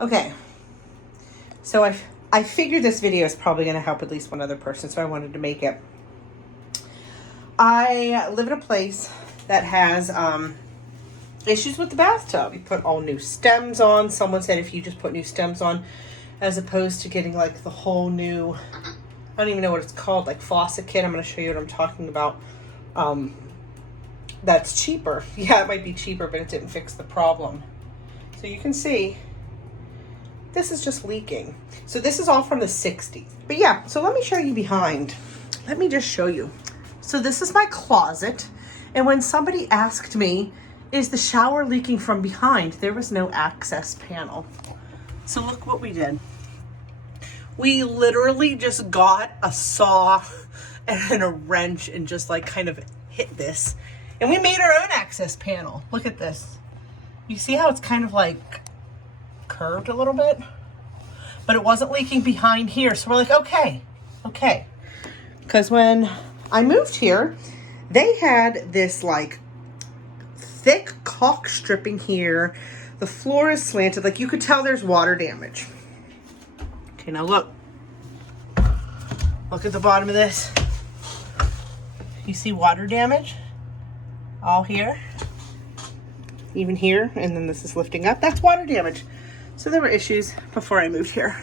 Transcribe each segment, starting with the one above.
Okay, so I figured this video is probably going to help at least one other person, so I wanted to make it. I live in a place that has issues with the bathtub. You put all new stems on. Someone said if you just put new stems on, as opposed to getting like the whole new, I don't even know what it's called, like faucet kit. I'm going to show you what I'm talking about. That's cheaper. Yeah, it might be cheaper, but it didn't fix the problem. So you can see this is just leaking. So this is all from the 60s. But yeah, so let me show you behind. Let me just show you. So this is my closet. And when somebody asked me, is the shower leaking from behind? There was no access panel. So look what we did. We literally just got a saw and a wrench and just like kind of hit this. And we made our own access panel. Look at this. You see how it's kind of like curved a little bit? But it wasn't leaking behind here. So we're like, okay. Because when I moved here, they had this like thick caulk stripping here. The floor is slanted. Like you could tell there's water damage. Okay, now look. Look at the bottom of this. You see water damage? All here. Even here. And then this is lifting up. That's water damage. So there were issues before I moved here.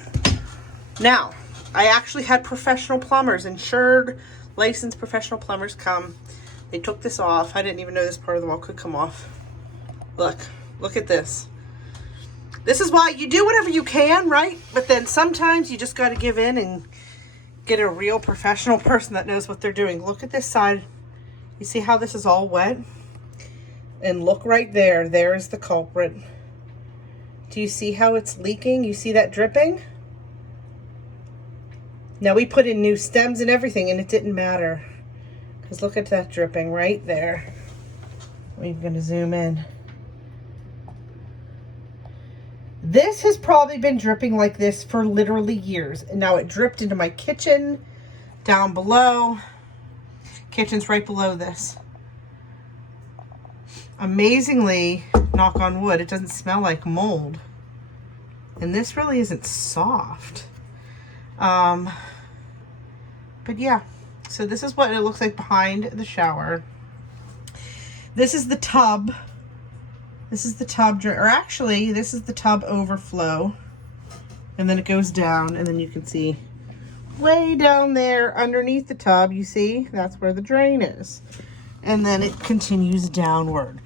Now, I actually had professional plumbers, insured, licensed professional plumbers come. They took this off. I didn't even know this part of the wall could come off. Look at this. This is why you do whatever you can, right? But then sometimes you just got to give in and get a real professional person that knows what they're doing. Look at this side. You see how this is all wet? And look right there. There is the culprit. Do you see how it's leaking? You see that dripping? Now we put in new stems and everything and it didn't matter. Because look at that dripping right there. We're going to zoom in. This has probably been dripping like this for literally years. And now it dripped into my kitchen, down below. Kitchen's right below this. Amazingly, knock on wood, it doesn't smell like mold. And this really isn't soft. But yeah, so this is what it looks like behind the shower. This is the tub. This is the tub, or actually, this is the tub overflow. And then it goes down, and then you can see way down there underneath the tub, you see, that's where the drain is. And then it continues downward.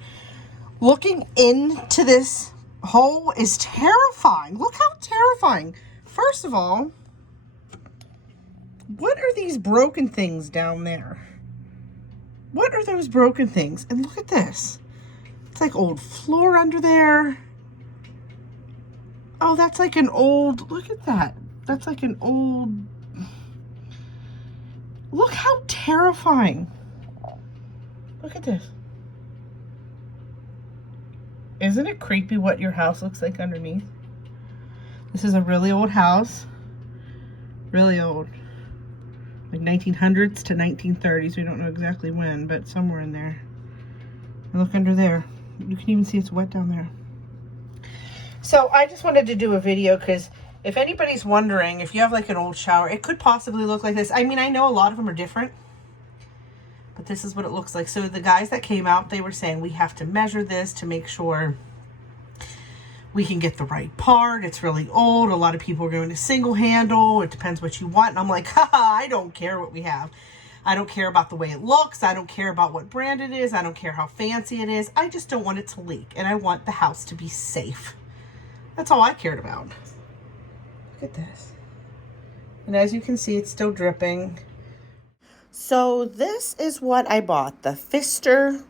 Looking into this hole is terrifying. Look how terrifying. First of all, what are these broken things down there? What are those broken things? And look at this. It's like old floor under there. Oh, that's like an old, look at that. That's like an old, look how terrifying. Look at this. Isn't it creepy what your house looks like underneath? This is a really old house. Really old. Like 1900s to 1930s. We don't know exactly when, but somewhere in there. And look under there. You can even see it's wet down there. So I just wanted to do a video because if anybody's wondering, if you have like an old shower, it could possibly look like this. I mean, I know a lot of them are different, but this is what it looks like. So the guys that came out, they were saying we have to measure this to make sure we can get the right part. It's really old. A lot of people are going to single handle. It depends what you want. And I'm like, haha, I don't care what we have. I don't care about the way it looks. I don't care about what brand it is. I don't care how fancy it is. I just don't want it to leak. And I want the house to be safe. That's all I cared about. Look at this. And as you can see, it's still dripping. So this is what I bought. The Pfister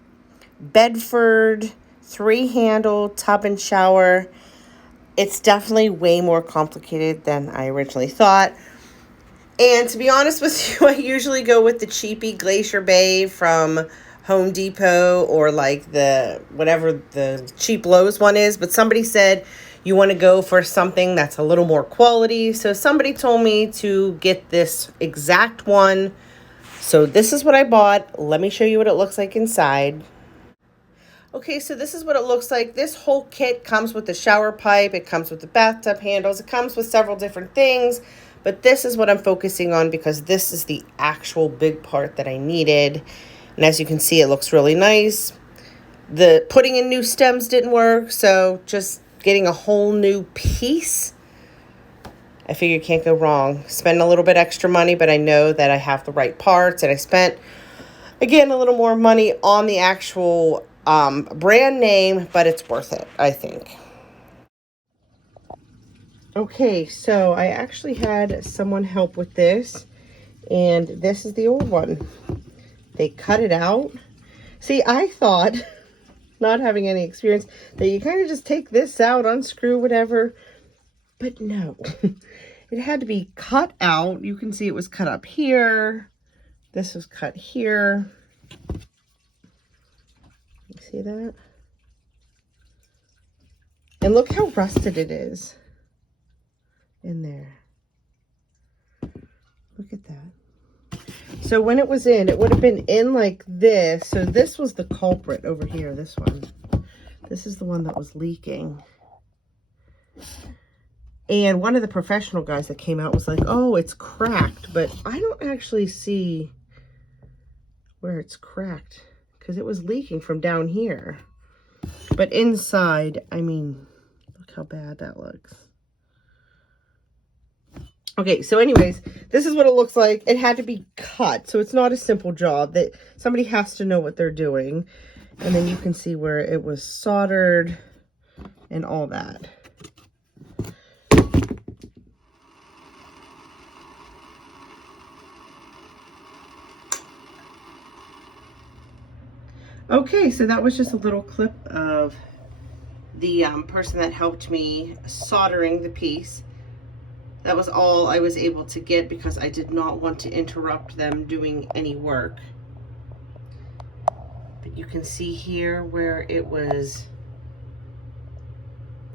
Bedford 3-handle tub and shower. It's definitely way more complicated than I originally thought. And to be honest with you, I usually go with the cheapy Glacier Bay from Home Depot or like the whatever the cheap Lowe's one is. But somebody said you want to go for something that's a little more quality. So somebody told me to get this exact one. So this is what I bought. Let me show you what it looks like inside. Okay, so this is what it looks like. This whole kit comes with the shower pipe. It comes with the bathtub handles. It comes with several different things. But this is what I'm focusing on because this is the actual big part that I needed. And as you can see, it looks really nice. The putting in new stems didn't work, so just getting a whole new piece. I figure you can't go wrong. Spend a little bit extra money, but I know that I have the right parts. And I spent, again, a little more money on the actual brand name, but it's worth it, I think. Okay, so I actually had someone help with this, and this is the old one. They cut it out. See, I thought, not having any experience, that you kind of just take this out, unscrew whatever, but no. It had to be cut out. You can see it was cut up here. This was cut here. You see that? And look how rusted it is in there. Look at that. So when it was in, it would have been in like this. So this was the culprit over here, this one. This is the one that was leaking. And one of the professional guys that came out was like, oh, it's cracked. But I don't actually see where it's cracked because it was leaking from down here. But inside, I mean, look how bad that looks. Okay, so anyways, this is what it looks like. It had to be cut, so it's not a simple job. That somebody has to know what they're doing. And then you can see where it was soldered and all that. Okay, so that was just a little clip of the person that helped me soldering the piece. That was all I was able to get because I did not want to interrupt them doing any work. But you can see here where it was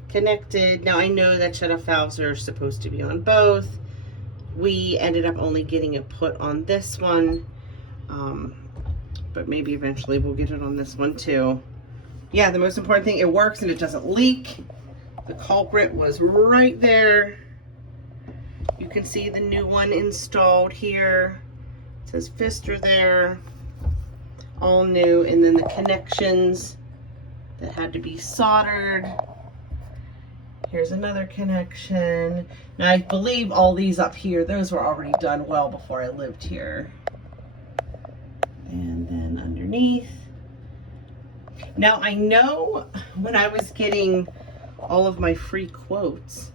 connected. Now I know that shut-off valves are supposed to be on both. We ended up only getting it put on this one. But maybe eventually we'll get it on this one too. Yeah, the most important thing, it works and it doesn't leak. The culprit was right there. You can see the new one installed here. It says Pfister there. All new. And then the connections that had to be soldered. Here's another connection. Now I believe all these up here, those were already done well before I lived here. And then underneath. Now I know when I was getting all of my free quotes,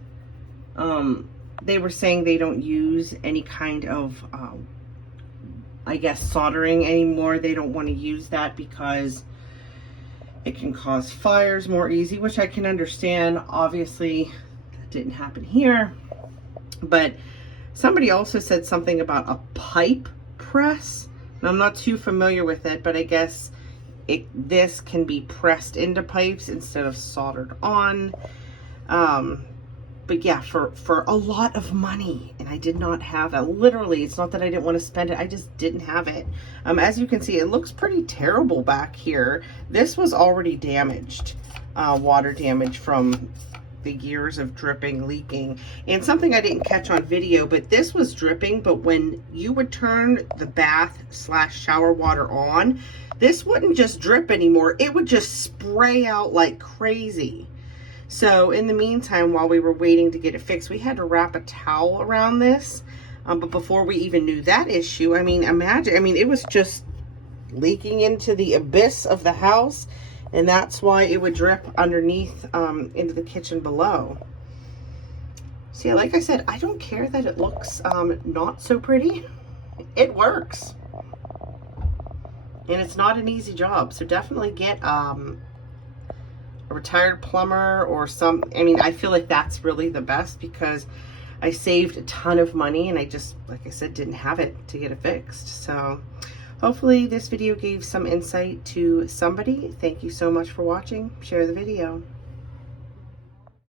they were saying they don't use any kind of, I guess, soldering anymore. They don't want to use that because it can cause fires more easy, which I can understand. Obviously, that didn't happen here. But somebody also said something about a pipe press. Now, I'm not too familiar with it, but I guess this can be pressed into pipes instead of soldered on. But yeah, for a lot of money, and I did not have it. Literally, it's not that I didn't want to spend it, I just didn't have it. As you can see, it looks pretty terrible back here. This was already damaged, water damage from the years of dripping, leaking. And something I didn't catch on video, but this was dripping, but when you would turn the bath/shower water on, this wouldn't just drip anymore. It would just spray out like crazy. So in the meantime, while we were waiting to get it fixed, we had to wrap a towel around this. But before we even knew that issue, I mean, imagine, I mean, it was just leaking into the abyss of the house. And that's why it would drip underneath into the kitchen below. See, like I said, I don't care that it looks not so pretty. It works. And it's not an easy job. So definitely get a retired plumber or some, I mean, I feel like that's really the best because I saved a ton of money and I just, like I said, didn't have it to get it fixed. So hopefully this video gave some insight to somebody. Thank you so much for watching. Share the video.